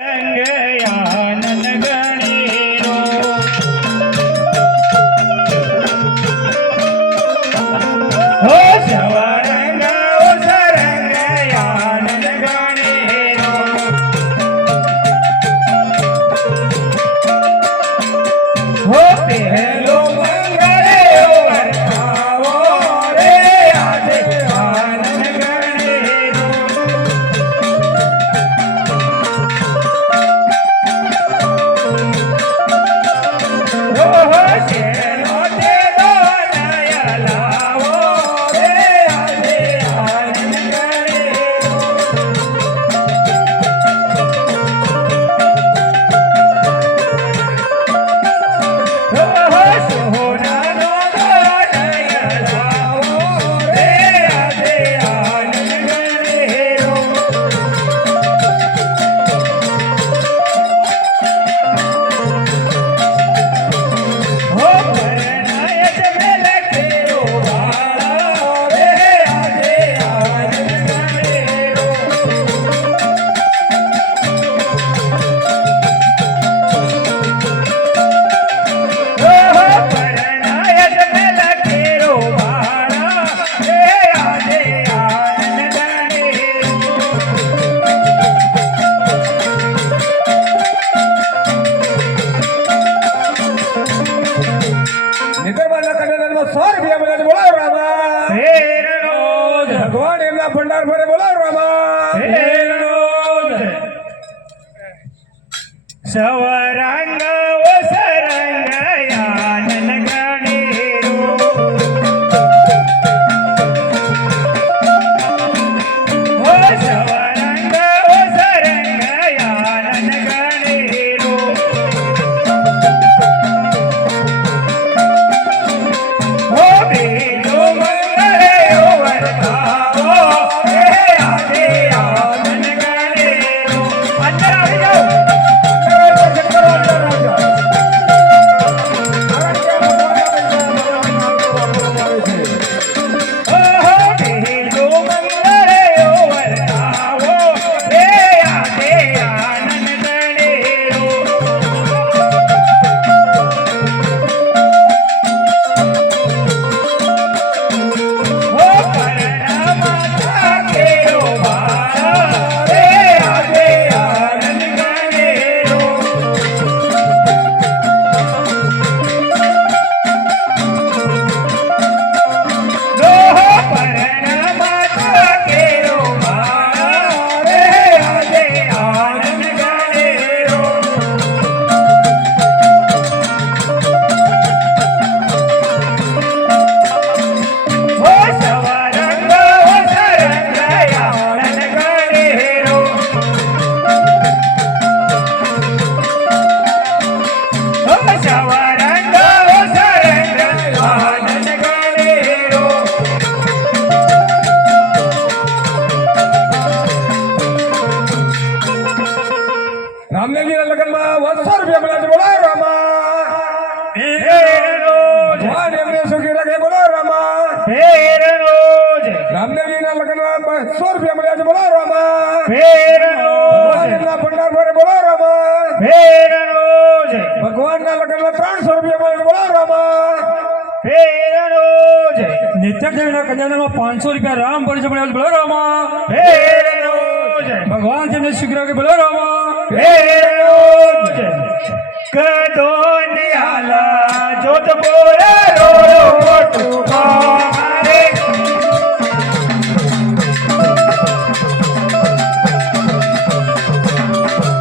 रंगयानन गणेरो हो शवरंग ओ सरंगयानन गणेरो हो पहलो मंगले वर्तावो रे आदे आनन गणेरो भगवान एमना भंडार भरे बोला रामा सवरंग ओ सरंग यानन गणेरो ओ सवरंग ओ सरंग यानन गणेरो हो बेलो मंगले ओ वर्तावो रे आदे आनन गणेरो अंदर आ जाओ रामदेवजी लगन में 100 रुपया मिला बोला रामा भगवान एमने सुखी रखे बोला रामा रामदेवजी ना लगन में 100 रुपया मिला बोला रामा भगवान एमना भंडार भरे बोला रामा भगवान ना लगन में 300 रुपया मिला बोला रामा नित्य देवना कन्या में 500 रुपया राम परिचय मिला बोला रामा भगवान से शुक्र के बोला रामा कदो निहाला जोत बोले रो मोटू मारे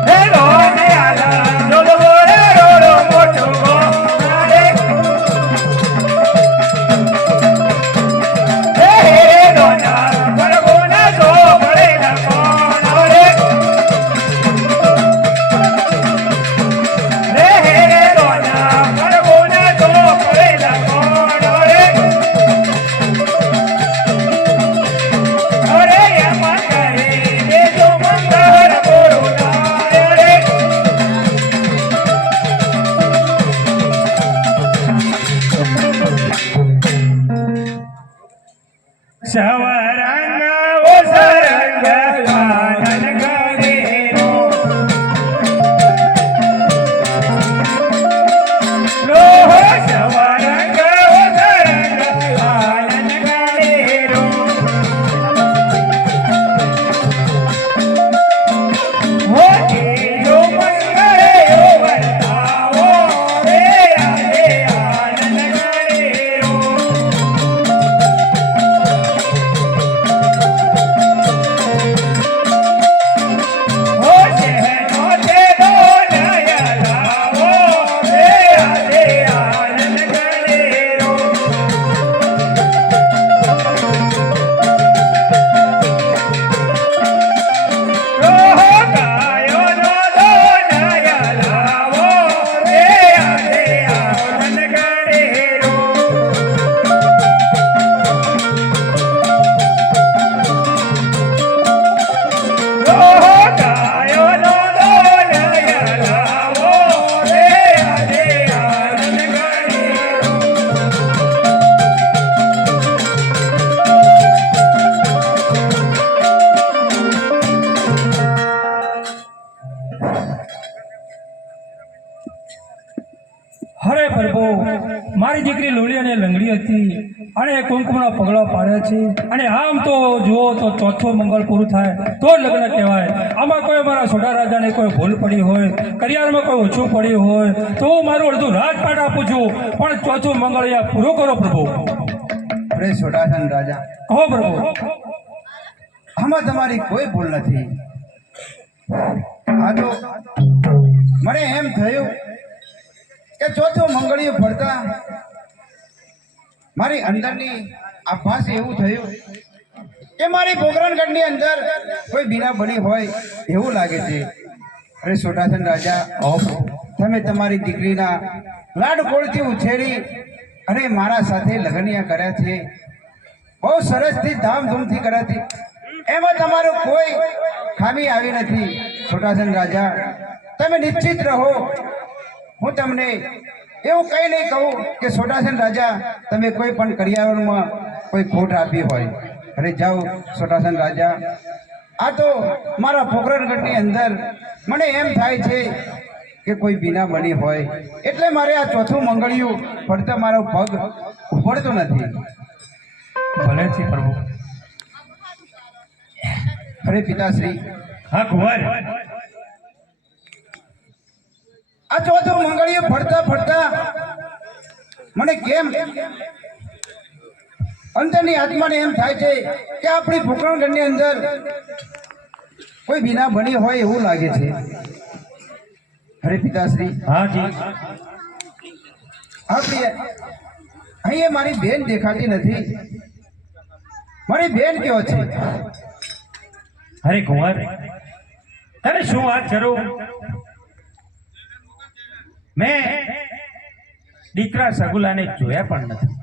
हे रो निहाला जोत बोले रो मोटू मारे हे दोना परगोना सो बड़े ना कौन रे હરે પ્રભુ, મારી દીકરી લોલી અને લંગડી હતી અને એ કુમકુમના પગલા પાડ્યા છે અને આમ તો જુઓ તો ચોથો મંગળ પૂરું થાય તો જ લગ્ન કહેવાય. આમાં કોઈ મારા સોડા રાજાને કોઈ ભૂલ પડી હોય, કરિયારમાં કોઈ ઓછું પડ્યું હોય તો હું મારું અડધું રાજપાટ આપું છું, પણ ચોથું મંગળ અહીંયા પૂરો કરો પ્રભુ. અરે સોડાસન રાજા, કહો પ્રભુ. આમાં તમારી કોઈ ભૂલ નથી. આ તો મને એમ થયું કે ચોથું મંગળિયું ફરતા મારી અંદરની આભાસ એવું થયું કે મારી પોકરણગઢની અંદર કોઈ બીના બની હોય એવું લાગે છે. અરે સોડાસન રાજા, તમે તમારી દીકરીના લાડકોળથી ઉછેરી અને મારા સાથે લગ્નિયા કર્યા છે, બહુ સરસથી ધામધૂમથી કર્યા છે, એમાં તમારું કોઈ ખામી આવી નથી. સોડાસન રાજા, તમે નિશ્ચિત રહો. હું તમને એવું કંઈ નહીં કહું કે સોડાસન રાજા તમે કોઈ પણ કરિયાવરમાં કોઈ ખોટ આપી હોય. અરે જાઓ સોડાસન રાજા, આ તો મારા પોકરણગઢની અંદર મને એમ થાય છે કે કોઈ બીના બની હોય એટલે મારે આ ચોથું મંગળિયું ફરતા મારો પગ ઉભરતો નથી. ભલે છે પ્રભુ. અરે પિતાશ્રી, હા કુંવર. આ ચોથું મંગળિયું ફરતા ફરતા મને કેમ અંદરની આત્માને એમ થાય છે કે આપણી પોકરણગઢની અંદર કોઈ બીના બની હોય એવું લાગે છે. અરે પિતાશ્રી, હા જી. આપણી અહીંયા મારી બેન દેખાતી નથી. મારી બેન કેવો છે? અરે કુંવર, તમે શું વાત કરો? મેં દીકરા સગુલાને જોયા પણ નથી.